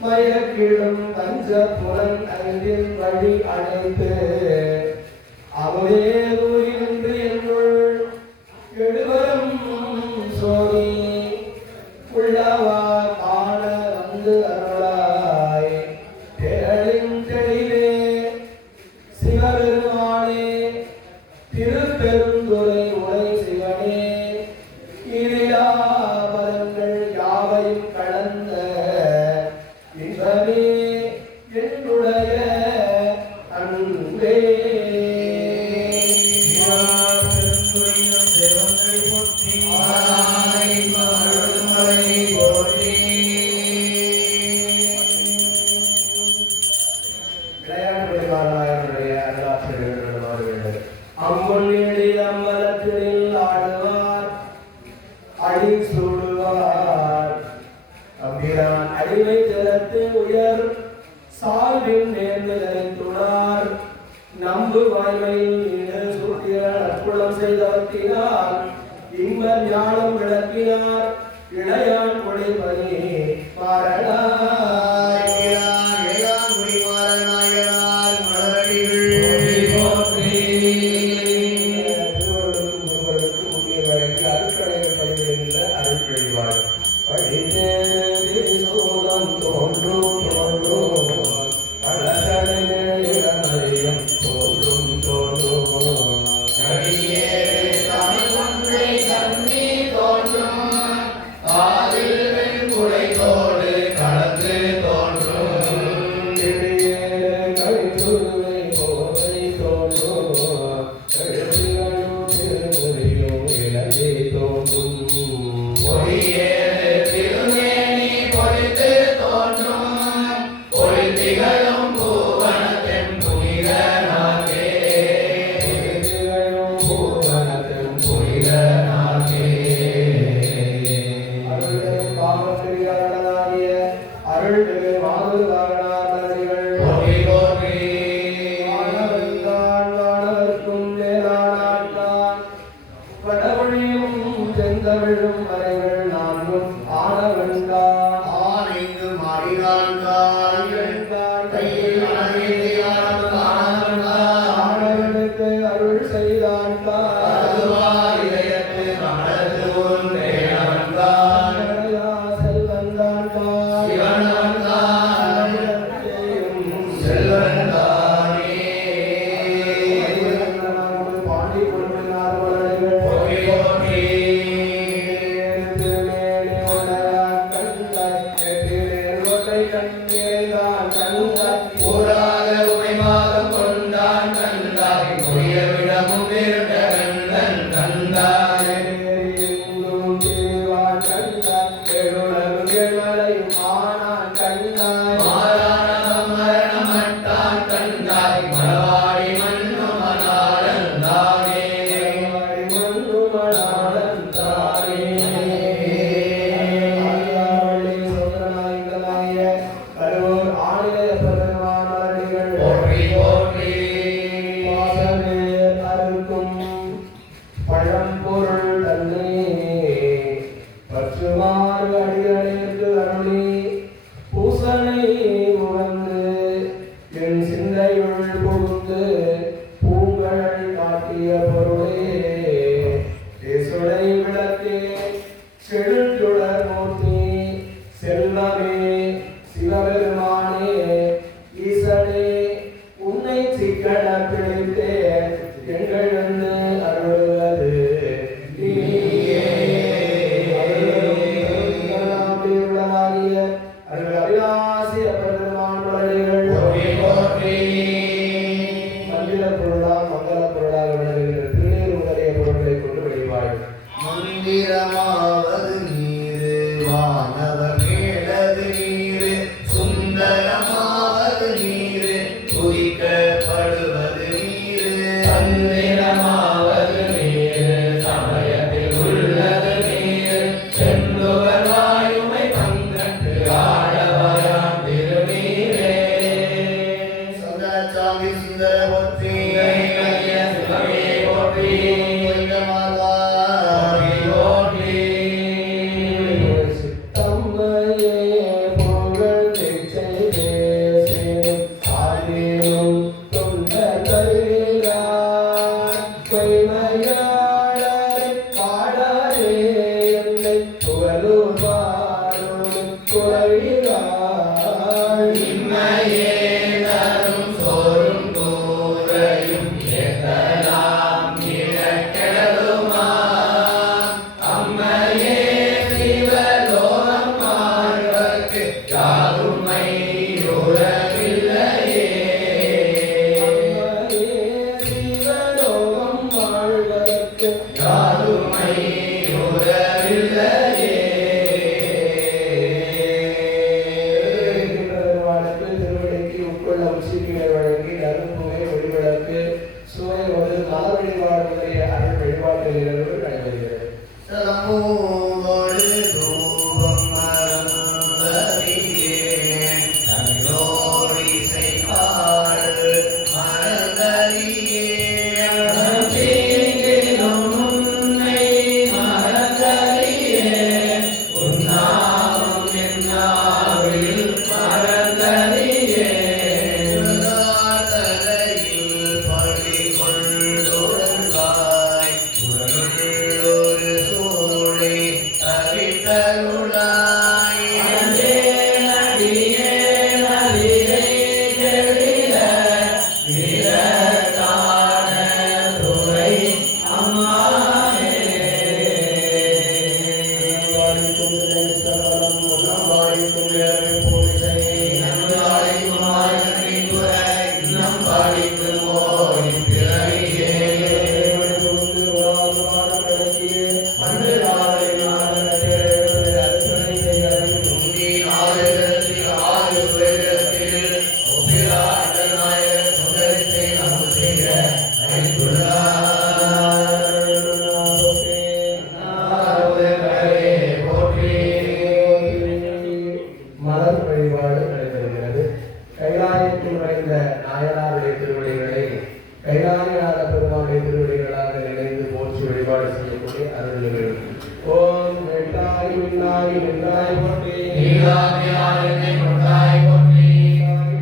மயக்கிடும் பஞ்ச புலன் ஐந்தின் வழி அழைத்து அவரே தூரின்று என்னுள் எழுவரும் சோதி உள்ளவா காண வந்து அருளாய் தேரின் தெளிவே சிவபெருமானே திருப்பெருந்துறை உரை சிவனே இரியாபரங்கள் யாவையும் கடந்த இன்பமே என்னுடைய அன்பே அம்பொன்னில் அம்பலத்தில் ஆடுவார் அடி சூடுவார் அம்பிரான் அடிமை திறத்து உயர் சால்வின் நேர்ந்ததை துணார் நம்பு வாய்மையில் சூட்டிய அற்புதம் செய்தவர்த்தினார் இன்ப ஞானம் விளக்கினார் இளையான் கொடைபதி மாறனார் தமிழும் மறைகள் நான்கும் ஆனவன்தான் ஆனைந்து மாறினான்தான் கையில் ஆனவனுக்கு அருள் செய்தான்தான் மனது ஒன்றே அவன்தான் செல்வந்தான் செல்வந்தானே பாண்டி கொடுப்பினார் பழம்பொருள் தன்னை பற்றுமாறு அடியடைந்து அருளி பூசனை உணர்ந்து என் சிந்தையுள் புகுந்து பூங்கழல் காட்டிய பொருளே தேசுடை விளக்கே செழுஞ்சுடர் மூர்த்தி செல்வமே சிவபெருமானே ஈசனே உன்னை சிக்கன பிடித்தே எங்கள் வந்து அருள்வது நீயே அருளாசிய பெருமான் மலர்கள் மந்திர பொருளால் மங்கள பொருளால் விளங்குகிற திருநீர் முதலிய பொருட்களை கொண்டு வெளிவாய் மந்திரமாவது நீரு வானவர் மேலது நீரு சுந்தரமாவது நீரு குறிக்கப்படுவது நீரு தந்திரமாவது நீரு சமயத்தில் உள்ளது நீரு செந்துவர் வாயுமை பங்கட்டு ஆடவராம் திருநீரே போற்றி சிவமே போற்றி மாதா சித்தம்மையே புகழ் செய்தேசினும் ஆதியும் தொண்டர்களாய் பொய்மையாளரை பாடாதே என்னை புகழும் பாடோடு குறைகிறாய் இம்மையே தரும் சோறும் கூரையும் எதெல்லாம் இழக்கெடுமா அம்மையே சிவலோகம் வாழ்வர்க்கு யாருமை உறவில்லையே சிவலோகம் வாழ்வதற்கு யாருமை உறவில்லையே திருவடிக்கு உட்கொள்ள உச்சிகளை வழங்கி நறுப்புகை ஒளிவிளக்கு சுவை ஒரு மத வழிபாடுடைய அருள் வழிபாடுகளிலிருந்து நடைபெறுகிறது. சலமோடு ரூபம் மறந்தறியே தன்னோடி செய்பாடு மறந்தறியே தீங்கிலும் உன்னை மறந்தறியே உன்னாமம் என்னாவில் மறந்தறியே தலையில் படி கொண்டொருங்காய் உடலுள்ளொரு சூழை அறித்தருளாய் அடே நடியே நலிரை கெடில வீரகான துறை அம்மானே வாடிக்கும் சபலம் உணவாடிக்கும் வேறு பூசை நம்பாடிக்கும் ஆயிரத்தின் துறை நம்பாடிக்கும் ஓடி பிறவியே கொண்டு உலகமான விளக்கியே மண்டு நாளை நாடகத்தை அர்ச்சனை செய்கிறது. துங்கி ஆயிரத்தில் ஆறு சுவேதத்தில் ஒப்பிராட்டனாய சுந்தரத்தை நாம் செய்ய மலர் வழிபாடு நடைபெறுகிறது. கைலாயத்தில் நுழைந்த நாயனாருடைய திருவடிகளை கைலாயநாத பெருமானுடைய திருவடிகளாக நினைந்து போற்றி வழிபாடு செய்யக்கூடிய அருள்கள். ஓம் வெட்டாய் விண்ணாய் நின்றாய் போற்றி நீலாமியாரினை கொண்டாய் போற்றி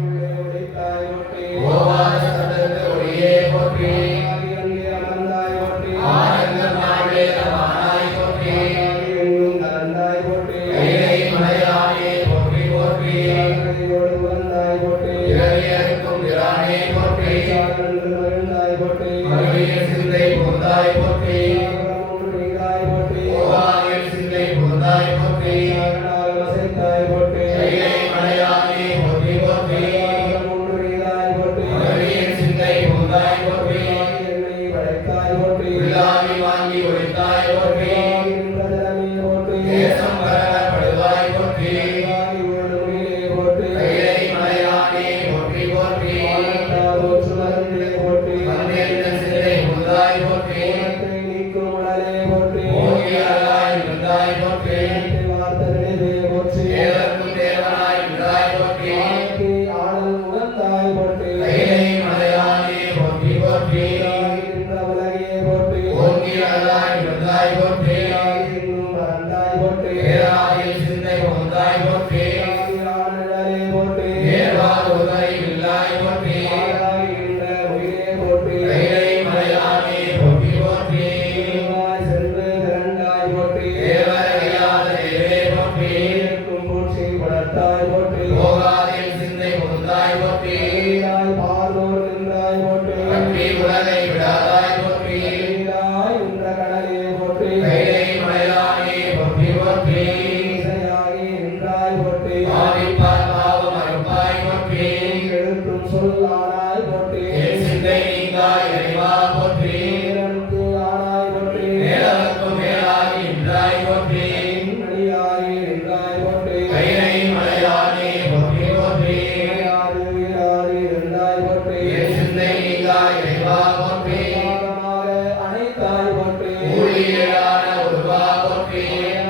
உள்ளே உடைத்தாய் போற்றி ஓவாத சட்டத்து ஒளியே போற்றி அங்கே அமர்ந்தாய் போற்றி ஆனந்தம் நாவேதமானாய் போற்றி எங்கும் கலந்தாய் போற்றி கைலை மலையானே போற்றி போற்றி கையோடு வந்தாய் போற்றி இரவியருக்கும் பிரானே போற்றி சாதனங்கள் மகிழ்ந்தாய் போற்றி மறுவிய சிந்தை புகுந்தாய் போற்றி நீங்காய் போற்றி ஓவாயில் சிந்தை புகுந்தாய் போற்றி சாதனால் வசைத்தாய் போற்றி கைலை மலையானே போற்றி போற்றி நீங்காய் போற்றி மறுவிய சிந்தை புகுந்தாய் போற்றி என்னை படைத்தாய் போற்றி உள்ளாவி வாங்கி ஒழித்தாய் போற்றி பிரதமே போற்றி தேசம் கரப்படுவாய் போற்றி போற்றி கைலை மலையானே போற்றி போற்றி போற்று மருந்தே போற்றி வந்தேந்த சிந்தை புகுந்தாய் போற்றி நீக்கும் உடலே போற்றி ஓங்கியலாய் இருந்தாய் போற்றி வார்த்தனே போற்றி தேவர்க்கும் தேவனாய் இருந்தாய் போற்றி ஆடல் உணர்ந்தாய் போற்றி கைலை மலையானே போற்றி போற்றி உலகே போற்றி ஓங்கியலாய் இருந்தாய் போற்றி இன்னும் மறந்தாய் போற்றி பேராயில் சிந்தை புகுந்தாய் போற்றி ஆடலே போற்றி தேவார் உதவி இல்லாய் போற்றி ஆடாகின்ற உயிரே போற்றி கைலை மலையானே போற்றி போற்றி சென்று திரண்டாய் போற்றி தேவரையாத தேவே போற்றி பூச்சி படத்தாய் போற்றி போகாதில் சிந்தை புகுந்தாய் போற்றி பார்வோர் நின்றாய் போற்றி பற்றி உலகை விடாதாய் போற்றி இந்த கடலே போற்றி கைலை மலையானே போற்றி போற்றி இசையாகி நின்றாய் போற்றி ஆவிப்பால் பாவம் அறுப்பாய் போற்றி எழுத்தும் சொல்லானாய் போற்றி என் சிந்தை நீங்காய் இறைவா போற்றி பேரனுக்கு ஆனாய் போற்றி மேலவர்க்கும் மேலாகி நின்றாய் போற்றி மணியாகி நின்றாய் போற்றி கைலை மலையானே போற்றி போற்றி விளையாடு வீராடி நின்றாய் போற்றி என் சிந்தை நீங்காய் இறைவா போற்றி பாதமாக அணைத்தாய் போற்றி ஊழியரான ஒருவா போற்றி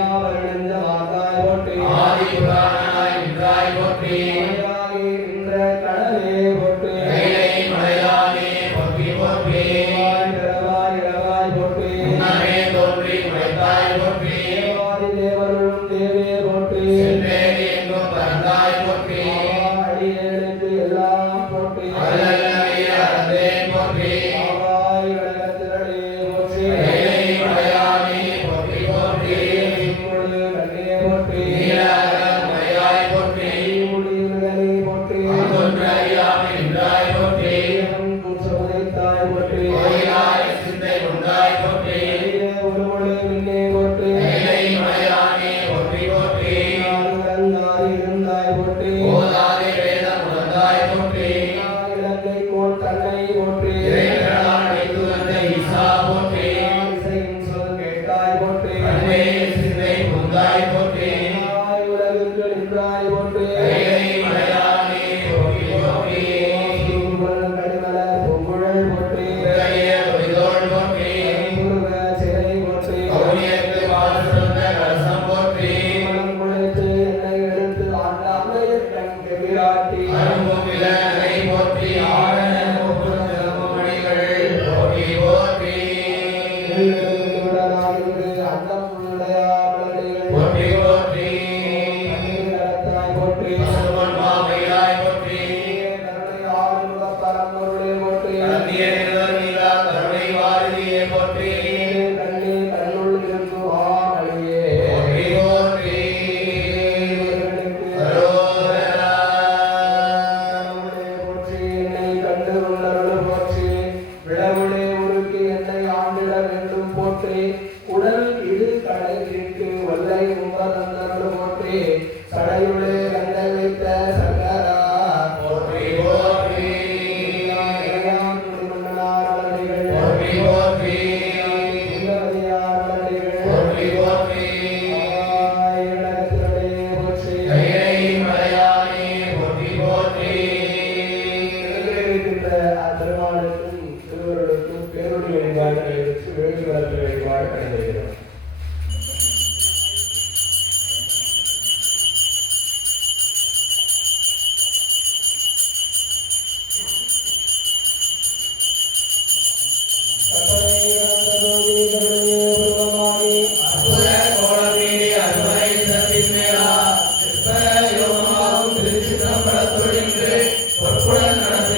அவர் நெஞ்ச மாதாய் போற்றி ஆதி புராணனாய் நின்றாய் போற்றி மணியாகி நின்ற கடலே போற்றி கைலை மலையானே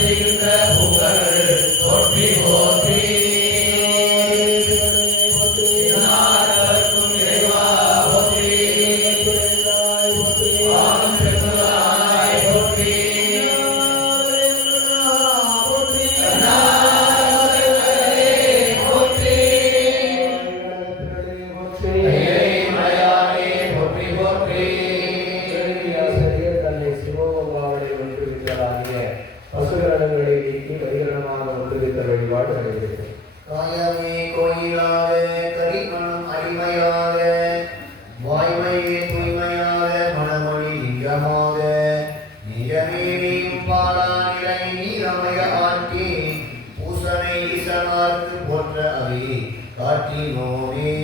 செய்கின்ற புகழ் போற்றி போற்றி நாடவர்க்கும் இறைவா போற்றி ஆகும் பெருமானாய் போற்றி காயமே கோயிலாக கரிமணம் அடிமையாக வாய்மையே தூய்மையாக மனமொழி நிஜமாக நிஜமேனியும் பாலாநிலை நீரமய ஆட்டி பூசனை ஈசனார்க்கு போற்ற அவை காட்டி நோவே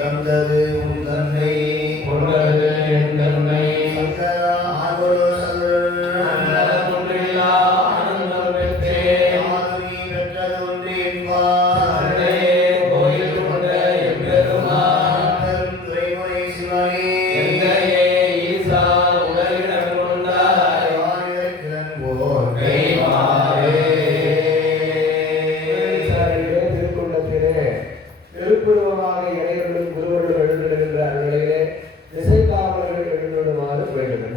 தந்தது உன் தன்னை கொண்டது என் தன்னை சங்கரா ஆர்வலோ ஒன்றில்லா ஆனந்தம் பெற்றே ஆதுமி பெற்றது ஒன்று என்பார் கோயில் கொண்ட எம்பெருமான் துறைமுறை சிவனே எந்தையே ஈசா உலகிடம் கொண்டாய் கைமாறே திருக்குருவமாக இளைஞர்களும் குருவர்கள் எழுந்திருக்கின்ற நிலையிலே திசைக்காவலர்கள் எழுந்திடுமாறு வேண்டும்.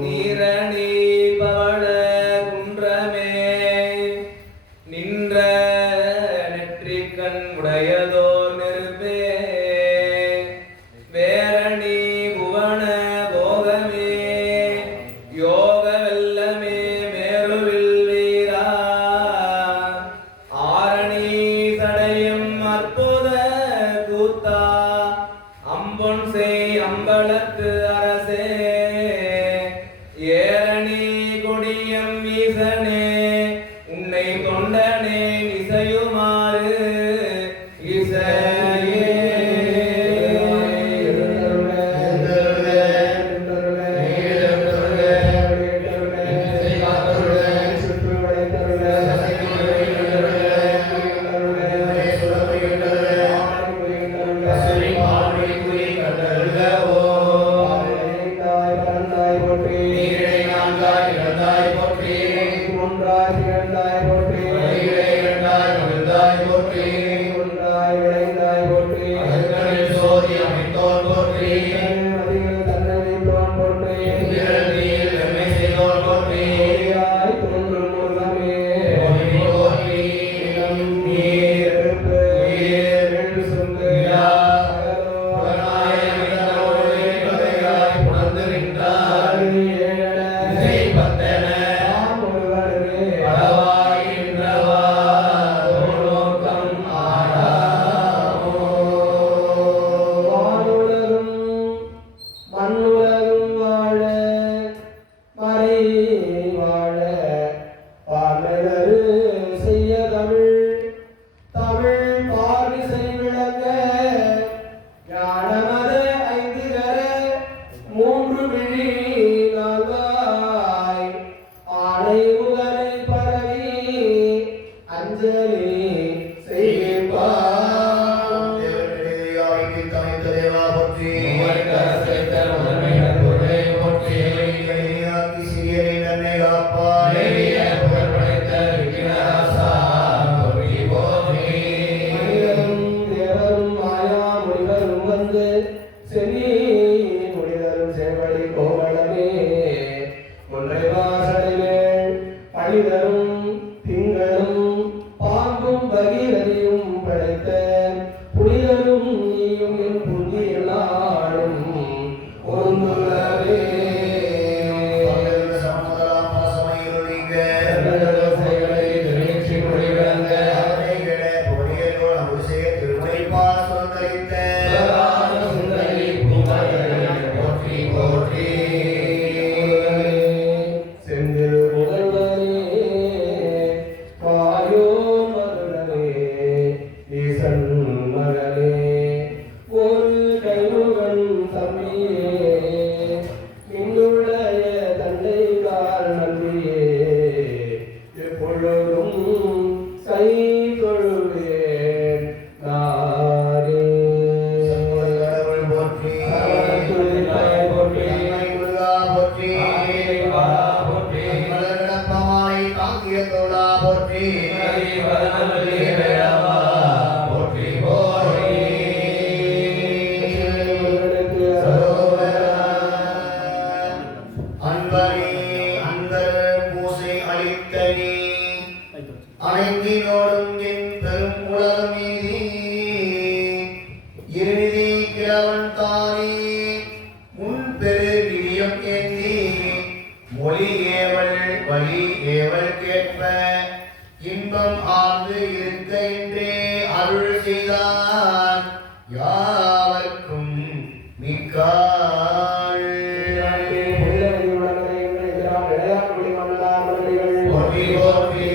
நீரணி பவள குன்றமே நின்ற நெற்றிக்கண் உடையதோ நெருப்பே வேரணி புவன போகமே யோக வெல்லமே மேருவில் வீரா ஆரணி தடையும் அற்புத கூத்தா அம்பொன் செய் அம்பலத்து அரசே ஏரணி கொடியம் ஈசனே உன்னை தொண்டனே இசையுமாறு இசையே சுந்தரி பூமாய் நீலவன் தானே முன் பெரு நிதியம் ஏந்தி மொழி ஏவல் வழி ஏவல் கேட்ப இன்பம் ஆர்ந்து இருக்க என்றே அருள் செய்தான் யாவர்க்கும் மிக்காள். போற்றி போற்றி.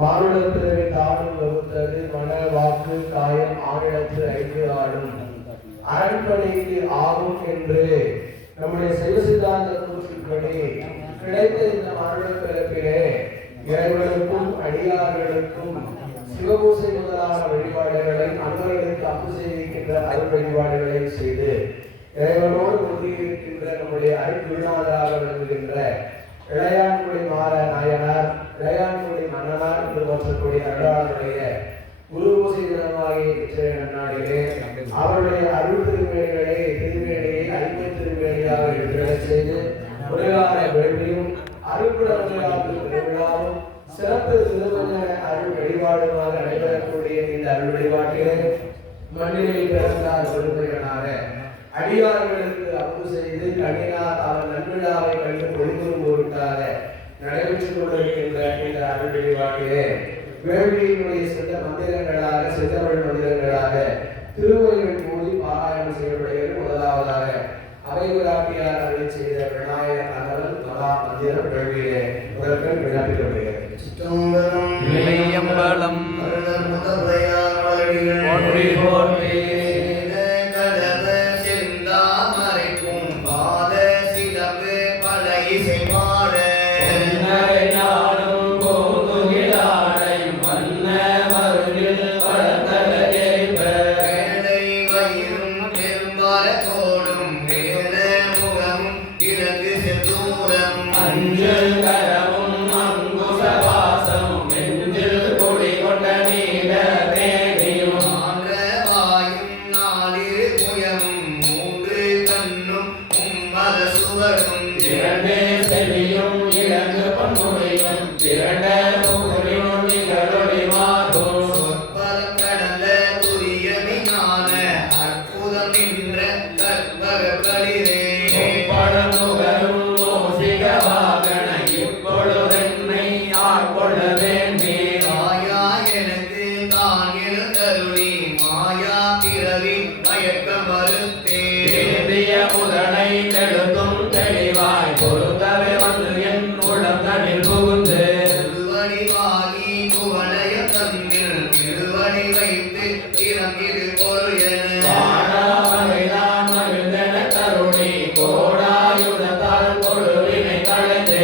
மானுடத்திலே தானும் வகுத்தது மன வாக்கு காயம் ஆணிடத்து 5 ஆடும் அரண்மனைக்கு ஆகும் என்று நம்முடைய சைவ சித்தாந்த கூற்றுப்படி கிடைத்த இந்த மானுட பிறப்பிலே இறைவனுக்கும் அடியார்களுக்கும் சிவபூசை முதலான வழிபாடுகளை அன்பர்களுக்கு அம்பு செய்கின்ற அருள் வழிபாடுகளை செய்து இறைவனோடு ஒன்றியிருக்கின்ற நம்முடைய அருட்குருநாதராக விளங்குகின்ற இளையான்குடி மாற நாயனார் இளையான்குடி மன்னனார் என்று போற்றக்கூடிய அருளாளருடைய குருபூசை தினமாகிய இன்றைய நன்னாளிலே அவருடைய அருள் திருமேனிகளை திருமேனியை அல்ப திருமேனியாக எடுத்துச் செய்து முறையான வேள்வியும் அருள்புடமையாவது திருவிழாவும் சிறப்பு திருமண அருள் வழிபாடுமாக நடைபெறக்கூடிய இந்த அருள் வழிபாட்டிலே மண்ணிலே பிறந்தார் பெருமைகளாக அடியார்களுக்கு அம்பு செய்து கண்ணினார் அவர் நன்விழாவை கண்டு பொழிந்தும் பொருட்டாக நடைபெற்றுக் கொண்டிருக்கின்ற இந்த அருள் வழிபாட்டிலே வேள்வியினுடைய சில மந்திரங்களாக சித்தமிழ் மந்திரங்களாக திருமுறைகள் கூடி பாராயணம் செய்யப்படுகிறது. முதலாவதாக அவைகுராட்டியார் அருள் செய்த விநாயகர் அகவல் மகா மந்திரம் வேள்வியிலே முதற்கண் விண்ணப்பிக்கப்படுகிறது. சிற்றம்பலம் இளையம்பலம் முதல்வையார் மலடிகள் போற்றி போற்றி. கடவ செந்தாமரைக்கும் பாத சிலம்பு பல இசை பாட ஞானம் போதுகிலாடையும் மன்ன மருகில் வளர்ந்தல கேட்ப மேடை வயிறும் பெரும்பால தோடும் மேல முகமும் இலங்கு செந்தூரம் அஞ்சல் கரமும் அங்குச வாசமும் நெஞ்சில் கொடி கொண்ட நீல தேனியும் வாயும் 4 புயமும் 3 கண்ணும் உம்மத சுவடும் இரண்டே செவியும் இலங்கு பொன்முடியும் திரண்ட முகரியும் நிகழொளி மாறும் சொற்பதம் கடந்த துரியமிஞான அற்புதம் நின்ற கற்பக களிரே படம் நுகரும் மோசிக வாகன இப்பொழுதென்னை ஆட்கொள்ள வேண்டி மாயா எனக்கு தான் எழுந்தருளி மாயா பிறவி மயக்க மறுத்தே தேடிய முதலை தெழுத்தும் தெளிவாய் பொருந்தவே வந்து என் உளந்தனில் புகுந்து திருவடிவாகி குவளைய தந்தில் திருவடி வைத்து திறந்திரு பொருள் என பாடாவகைதான் மகிழ்ந்தன கருணி கோடாயுதத்தால் கொழுவினை களைந்து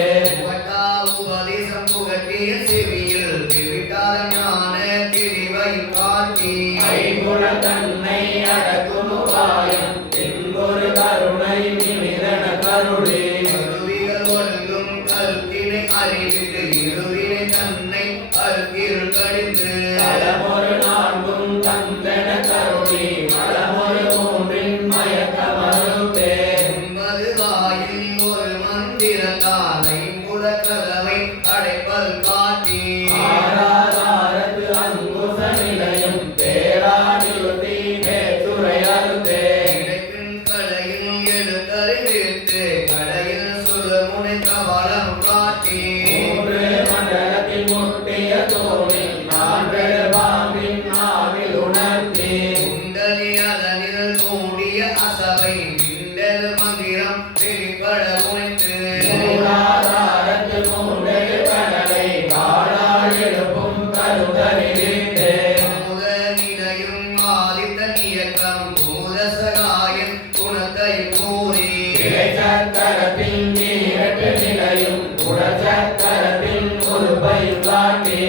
உபதேசம் புகட்டிய செவியில் திருவிட்டாத ஞான திரிவை காட்டி ஐகுண தன்னை அடக்கும் உபாயம் இன்பொரு கருணை நிமிதன கருளி கருவிகள் ஒழுங்கும் கருத்தினை அறிவித்து இருவினை தன்னை அருகில் கடிந்து தலமொரு 4 தந்தன கருணி மலமொரு 3 மயக்க மறுத்தே என்பது வாயில் ஒரு மந்திரத்தால் ஐம்புல கதவை அடைப்பல் காட்டி ஆராதாரத்து அங்குச நிலையும் பேராநிருத்தி பேச்சுரை அறுத்தே இடைப்பின் கடையில் எடுத்தறிவித்து கடையில் சுரமுனை கவலம் காட்டி 3 மண்டலத்தில் முட்டிய தோணி 4 பாம்பின் ஆவில் உணர்த்தி குண்டலி அதனில் கூடிய அசபை விண்டல் மந்திரம் வெளிப்பட உழைத்து மூலாதாரத்து 3 கடலை காலால் எழுப்பும் கருதறிவித்து அமுத நிலையும் ஆதித்த இயக்கம் பூதசகாயம் குணத்தை கூறி இளைச்சக்கரத்தின் 8 நிலையும் உடற்சக்கரத்தின் உறுப்பை காட்டி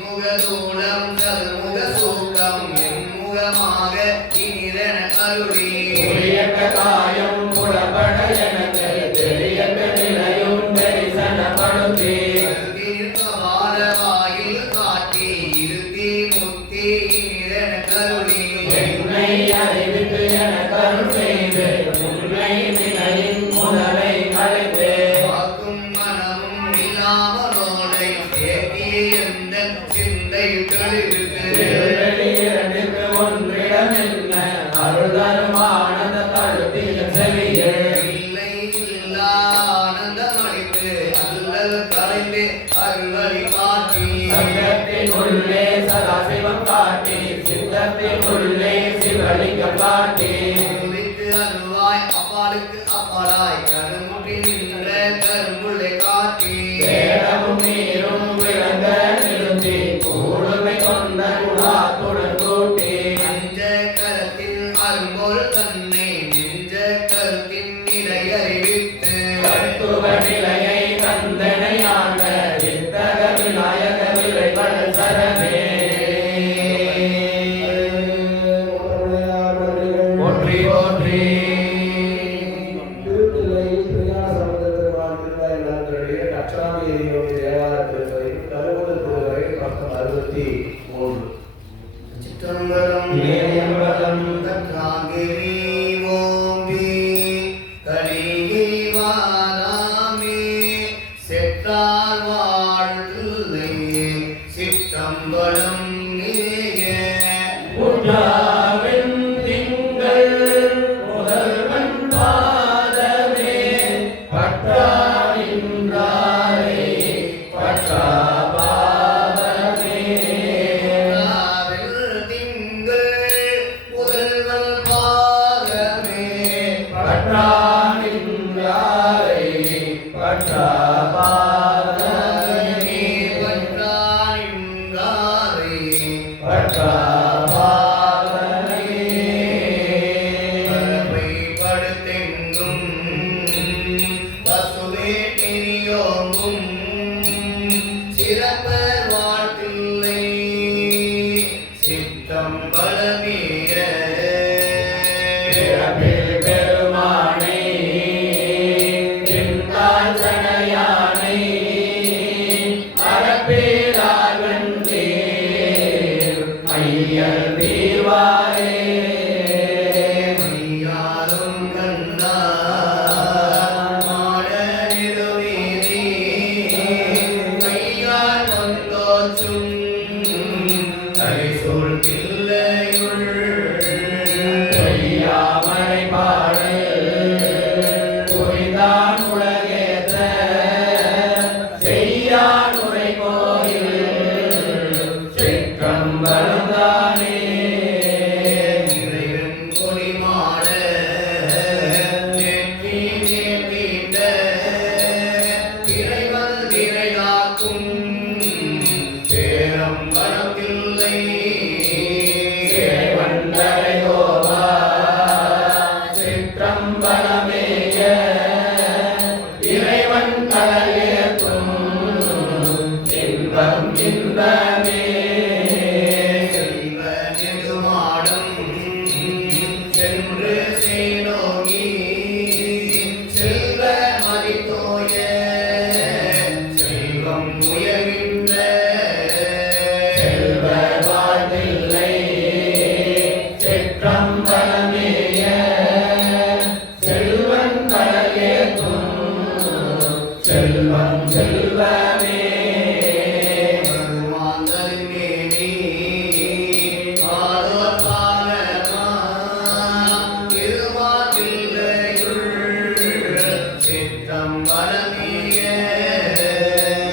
முகதூளம் கல்முக சூக்கம் என்முகமாக இனிதன அருளி உரியக்க காயம் புலப்பட எனக்கு தெரியக்க நிலையும் தரிசனப்படுத்தி கல்வியில் கபால வாயில் காட்டி இருத்தி முத்தி இனிதன கருளி என்னை அறிவித்து என கருள் செய்து உன்னை நிலையின் முதலை கலைத்து வாக்கும் மனமும் இல்லாமலோடையும் ஏற்றிய எந்த சிந்தை இரண்டிற்கு ஒன்றிடம் என்ன அருள் தரும் ஆனந்த தழுத்திய செவியே இல்லை இல்லா ஆனந்தமளித்து அல்லல் கலைந்து அருள்வழி காட்டி சங்கத்தின் உள்ளே சதாசிவம் காட்டி சித்தத்தின் உள்ளே சிவலிங்கம் காட்டி குருவிக்கு அருள்வாய் அப்பாலுக்கு அப்பாலாய் கருமுற்றி நின்ற கருமுள்ளை காட்டி வேடமும் நீரும் விளங்க நிறுத்தி கூடுமை கொண்ட குணாத்துடன் கூட்டி நெஞ்ச கரத்தில் அரும்போல் தன்னை நெஞ்ச கருத்தின் நிலை அறிவித்து தத்துவ நிலையை தந்தனையான வித்தக விநாயக விரைவல் சரணே போற்றி போற்றி திருத்தில்லையில் திருஞான சம்பந்தர் பெருமான் திருவிழா நகருடைய கச்சாமி எரியோகி தேவார திருப்பதியில் கருவூர் திருவரை பக்கம் 63. சிற்றம்பலம் ஏயம்பலம் தற்றாகிரி ஓம்பி கலிகி வாராமே செற்றார் வாழ்லை சிற்றம்பலம் நீய உற்றாவின் திங்கள் முதல்வன் பாதமே பற்றா நின்றாரே பற்றா பாதமே ராவில் திங்கள் முதல்வன் பாதமே பற்றா நின்றாரே பற்றா பாதமே பற்றாயின்றாரே பற்றா பாதமே பரமை படுத்தெங்கும் பசுவே திரியோங்கும் சிறப்பர் வாழ்த்தில்லை சித்தம் பலமீர பிறப்பில் பெருமானை பின்னால் சடையானை அறப்பேரார் வென்றேர் ஐயர் தீர்வாரே யாரும் கண்டார் மாட நிறுவீதி கையால் வந்தோற்றும் கரிசூழ் கிள்ளையுள் பொய்யாமரை பாடல் புரிந்தான் உலகேத்த செய்யான் உரை கோயில் சிற்றம்பலந்தானே இறைவன் கொடிமாட நெற்றி நேர்வீண்ட இறைவன் இறையாக்கும் பேரம்பலத்தில்லை வந்தரை கோவா சிற்றம்பலமேய இறைவன் கடலேற்றும் இன்பம் இன்பமே செல்வ நெடுமாடம் சென்று சேனோகி செல்வ மதித்தோய செல்வம் உயர்கின்ற செல்வ வாழ்வில்லை சிற்றம்பலமேய செல்வன் கடலேற்றும் செல்வம் செல்வமே பெருமாந்தருமேனி மாதோர் பாலமா திருமாதில்லையுள் சித்தம் வளமிய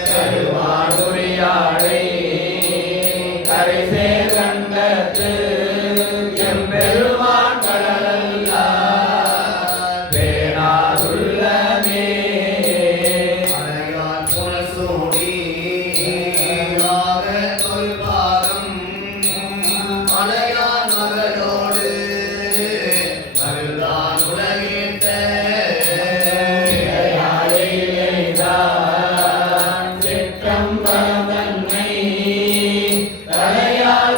கருவாடுரியாழை கரைசே கண்டத்து எம்பெருமான் கடலல்லா பேராதுள்ளமே அலையார் புனல் சூடி நாக தொல்பாகம் மலையார் மகளோடு அருள்தான் உலகேத்த சிற்றம்பலம் தன்னை தலையால்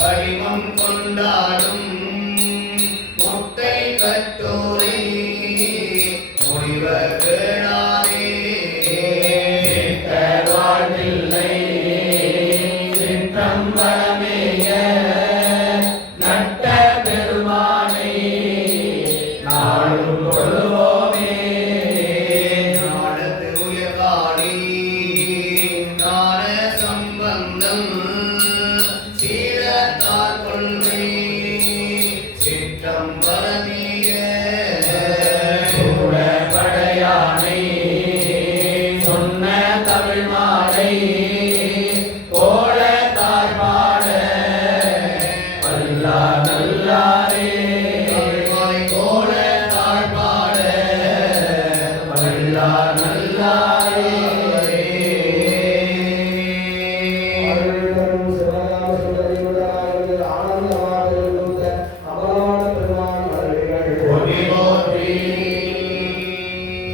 படிமம் கொண்டாடும் முட்டை கட்டோரை முடிவர் கேளாதே வாழ்வில்லை சிற்றம்பலமேய நட்ட பெருமானை நாளும் தொழுவோமே நாடத்து உயர்காடி ஞான சம்பந்தம் சீரத்தார் கொள்கை சிற்றம்பலமேய படையானை சொன்ன தமிழ் மாலை போல தாய்பாட அல்லா நல்லாரே தமிழ்மாலை போல தாழ்பாட அல்லா நல்லாரே அருள்தரும் சிவகாம சுடரியுடனாய் ஆனந்தமாக இருந்த அபராத பெருமான் மலர்கள் போற்றி போற்றி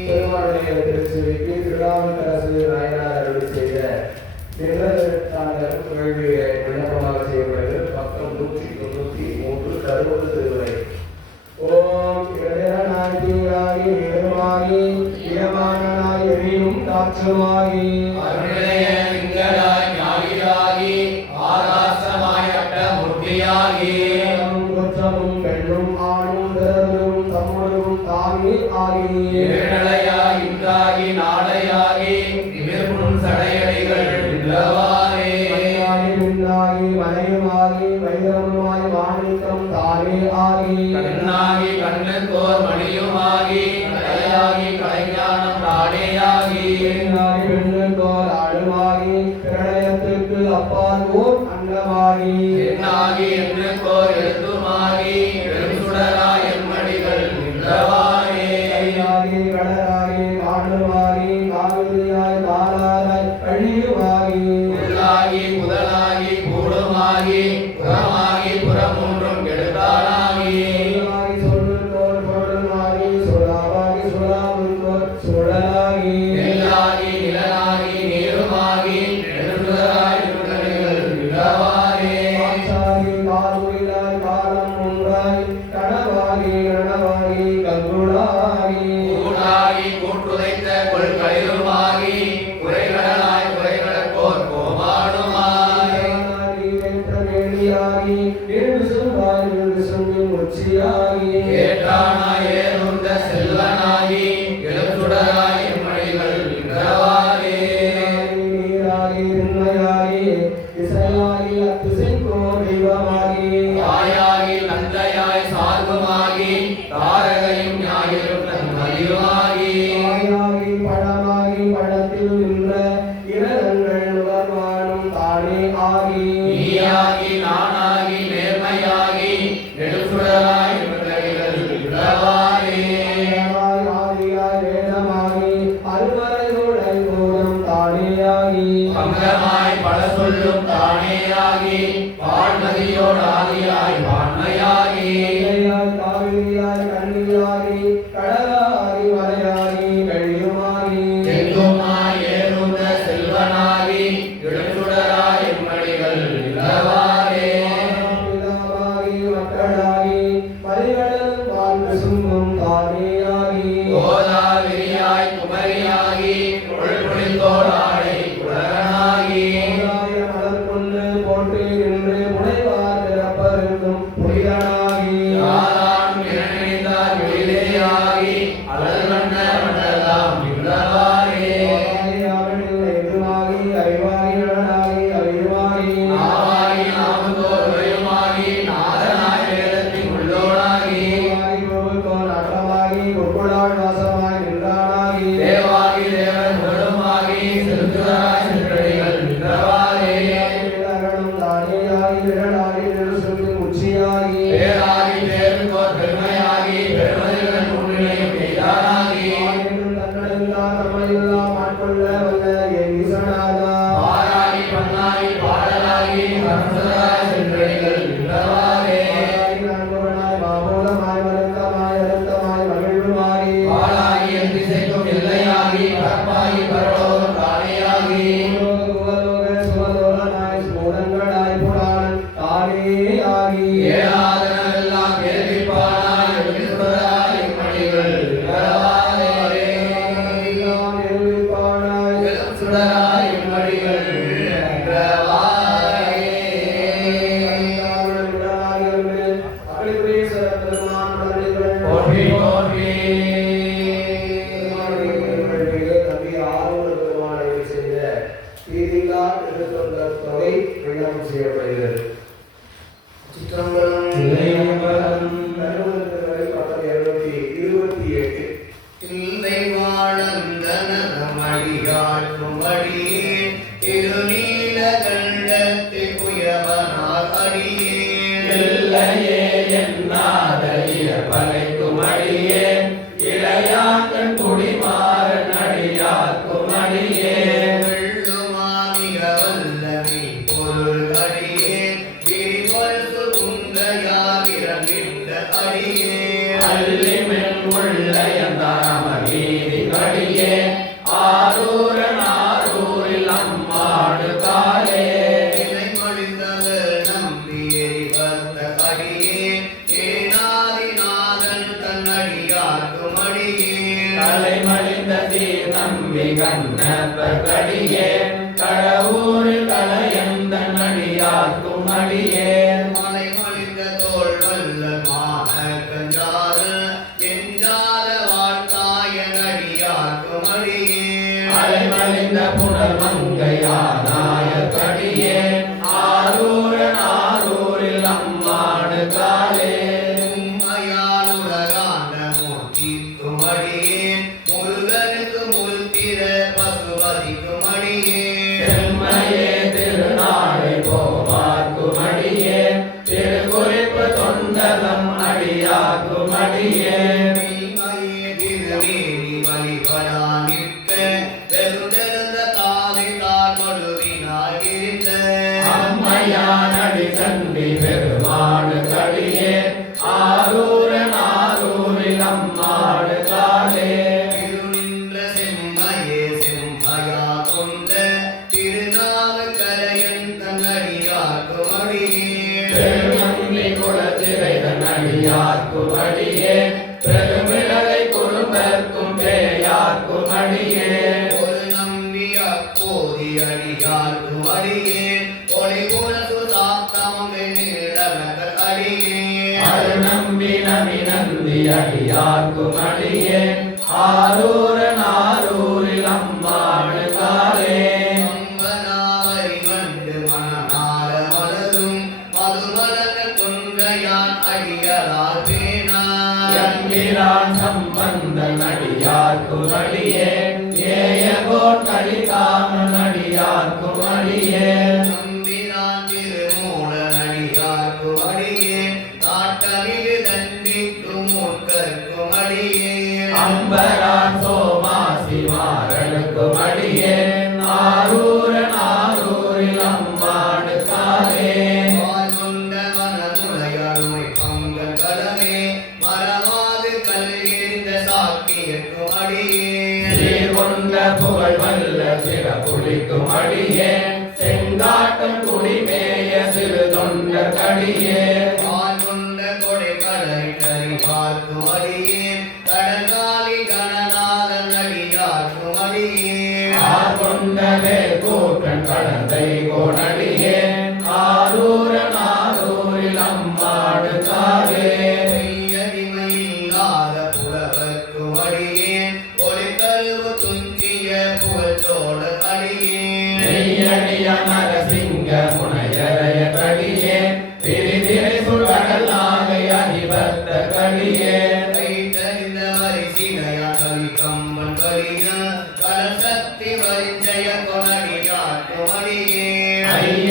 பெருமாளுடைய திருச்சிவைக்கு திருநாவுக்கரசு நாயனார் அருள் செய்த நிலத்தான கேள்வியை விண்ணப்பமாக செய்யப்படுகிறது. பக்கம் 193 கருவூர் திருமுறை. ஓம் இளையனாய் தீராகி நிலமாகி இடமானாய் எரியும் காற்றுமாகி அருளைய திங்களாய் ஞாயிறாகி ஆகாசமாய் அட்டமூர்த்தியாகி குற்றமும் பெண்ணும் ஆணும் பிறரும் தம்முடனும் தாங்கி ஆகி ஏழலையாய் இன்றாகி நாளையாகி நிமிர்முன் சடையடிகள் நின்றவாறே மணியாகி மின்னாகி மலையுமாகி வைரமுமாய் மாணிக்கம் தானே ஆகி கண்ணாகி கண்ணுக்கோர் மணியுமாகி கலையாகி கலைஞானம் நாடேயாகி பெண்ணாகி பெண்ணுக்கோர் ஆடுமாகி பிரளயத்துக்கு அப்பால் ஓர் அண்டமாகி எண்ணாகி எண்ணுக்கோர் எழுத்துமாகி எழுசுடராய் எம்மடிகள் நின்றவாறே கையாகி கடலாகி காடுமாகி காவிரியாய் காலாராய் கழியுமாகி புல்லாகி முதலாகி கூடுமாகி புறமாகி புறமூன்றும் கெடுத்தானாகி சொல்லாகி சொல்லுக்கோர் பொருளுமாகி சுடாவாகி சுடாமுக்கோர் சுடலாகி நெல்லாகி நிலனாகி நீருமாகி நெடுந்துதராய் இருந்தவைகள் நின்றவாறே காற்றாகி கார்குயிலாய் காலம் ஒன்றாய் கனவாகி கனவாகி கங்குடாகி கூட்டாகி கூட்டுதைத்த கொள்களிருமாகி குறைகடலாய் குறைகளோர் கோமாடுமாய் ஆகி வென்ற வேலியாகி எழுசுவாய் எழுசும்பின் உச்சியாகி ஏற்றானாய் ஏறுந்த செல்வனாகி எழுசுடராய் எம்மடிகள் நின்றவாறே நீராகி உண்மையாகி இசையாகி அத்திசைக்கோர் தெய்வமாகி தாயாகி தந்தையாய் சார்புமாகி தாரகையும் ஞாயிறும் நன்மதியுமாகி ஆயாகி பழமாகி பழத்தில் நின்ற இரதங்கள் நுகர்வானும் தானே ஆகி நீயாகி நானாகி நேர்மையாகி நெடுசுடராய் எம்மடிகள் நின்றவாறே ஆயாய் ஆதியாய் வேதமாகி அருவரையோடை போதும் தானே ஆகி பங்கமாய் பல சொல்லும் தானேயாகி வாழ்மதியோடாதியாய் வான்மையாகி இலையாய் காவிரியாய் கண்ணியாகி கடலாகி மலையாகி கழியுமாகி எங்குமாய் ஏறுந்த செல்வனாகி எழுசுடராய் எம்மடிகள் நின்றவாறே பிதாவாகி மக்களாகி பரிகடலும் வாழ்ந்து சுங்கும் தானேயாகி கோதாவிரியாய் குமரியாகி பொழிந்தோடாடை குலகனாகி ஓராய மலர் கொண்டு போட்டு நின்று முனைவார் பிறப்பருக்கும் புரிதனாகி யாரான் இணைந்தார் வெளியிலேயாகி அழல் வண்ண மண்டலாம் நின்றவாறே ஆயாவனில் எதுமாகி அறிவாகி நடனாகி அறிவாகி நாவாகி நாவுகோர் உரையுமாகி நாதனாய் வேதத்தின் உள்ளோனாகி ஆகி கோவுக்கோன் அட்டமாகி கொக்குளாள் வாசமாய் நின்றானாகி தேவாகி தேவன் முதலுமாகி செலுத்துவராய் சென்றடிகள் நின்றவாறே விலகணும் தானேயாகி விரலாகி நெடுசும்பின் உச்சியாகி பேராகி பேருக்கோர் பெருமையாகி பெருமதிகள் முன்னிலையும் எய்தானாகி ஆயினும் தன்னடங்கா நம்மையெல்லாம் ஆட்கொள்ள வந்த என் ஈசனாதா பாராகி பண்ணாகி பாடலாகி பரசுராய் சென்றடிகள் நின்றவாறே ஆராய் நண்பனாய் மாபோலமாய் வருத்தமாய் அருத்தமாய் மகிழ்வுமாய் பாலாகி என் திசைக்கும் எல்லையாகி பரப்பாகி பரலோகம் தானேயாகி பூலோக சுவலோகனாய் ஸ்மூலங்களாய் தினம் செய்யப்படுகிறது. சிற்றம்பலம் கருவூர் பக்கம் 228. தில்லை வாழந்தனமடியாற்றும் அடியே திருநீல கண்டத்தை புயவனால் அடியே இல்லையே என்னாத இயற்பலைக்கும் அடியே இளையாக்கன் குடிமாறன் அடியாக்கும் அடியே வெள்ளுமாமிக வல்லவி பொருள் அடியே கிரிவல்சு குந்தையாவிரமிட்ட அடியே அல்லிமென் உள்ளயந்தாம வீதி கடியே ஆரூரன் ஆரூரில் அம்மாடு காலே இலை மொழிந்தவர் நம்பியை வந்த அடியே ஏனாதிநாதன் தன்னடியாக்கும் அடியே தலைமலிந்த தீர் நம்பி கண்ணப்பர் கடியே கடவுரில் கலையந்தன் அடியாக்கும் அடியே மலை மொழிந்த தோல் வல்ல மான கஞ்சாறு எஞ்சால வாழ்த்தாயன் அடியாக்கும் அடியே அலைமலிந்த புனல் மங்கையானாய கடியே ஆரூரன் ஆரூரில் அம்மாடு காலே உம்மையால் உலகாண்ட மூர்த்திக்கும் அடியே முருகனுக்கு முல்திர பசுபதிக்கும் அடியே செம்மையே திருநாளை போவார்க்கும் அடியே திருக்குறிப்பு தொண்டலம் அடியாக்கும் அடியே மெய்மையே திருமேனி வழிபடா நிற்க வெறுடெழுந்த தாலை தார் மடுவினாயிருந்த அம்மையான் அடி கண்டி பெருமாடு கடியே ஆரூரன் ஆரூரில் அம்மாடு காலே திருநின்ற செம்மையே செம்மையா கொண்ட திருநாவுக்கரையன் தன்னடியாக்கும் அடியே பெருநம்பி குலத்திரைதன் அடியாக்கும் அடியே பெருமிழலை குறும்பர்க்கும் பேயாக்கும் அடியே ஒரு நம்பி அப்போதி அடியாக்கும் அடியே ஒளி உனக்கு சாத்தமங்கை நீளமக அடியே அருநம்பி நபி நந்தி அடியாக்கும் அடியே ஆரூரன் ஆரூரில் அம்மாடு காலே அம்பனாவரி மண்டு மணநாள மலரும் மதுமலக கொன்றையான் அடியலால் பேனா எம்பிரான் சம்பந்தன் அடியாக்கும் அடியே ஏயகோட் கலிகாமன் அடியாக்கும் அடியே நம்பினான் திருமூலன் அடியாக்கும் அடியே நாட்டமிகு தண்டிக்கும் முற்கற்கும் அடியே அம்பரான் சோமாசி மாறனுக்கும் அடியே ஆரூரன் ஆரூரில் அம்மாடு காலே கொண்ட மனமுலையருமை பங்கன் கடமே மறவாது கல்லிருந்த சாக்கியக்கும் அடியே சீர்கொண்ட புகழ் வல்ல சிறப்புலிக்கும் அடியே செங்காட்டம் குடிமேய சிறு தொண்ட கடியே கொண்ட கொடை கடை கறி பார்க்கும் அடியே கடங்காலி கணநாதன் அடியாக்கும் அடியே ஆர்கொண்ட வேற்கூற்றன் கடந்தை கோணடியே ஆரூரன் ஆரூரில் அம்மாடு காலே மெய்யடிமையில்லாத புலவர்க்கும் அடியே ஒளி கருவு துஞ்சிய புகழ்ச்சோட அடியே நெய்யடிய நரசிங்க முனையரைய கடியே திரிதிரை சுடல் நாகை அறிவத்த கடியே கைத்தறிந்த வரிசிலையா கலி கம்பன் கரியா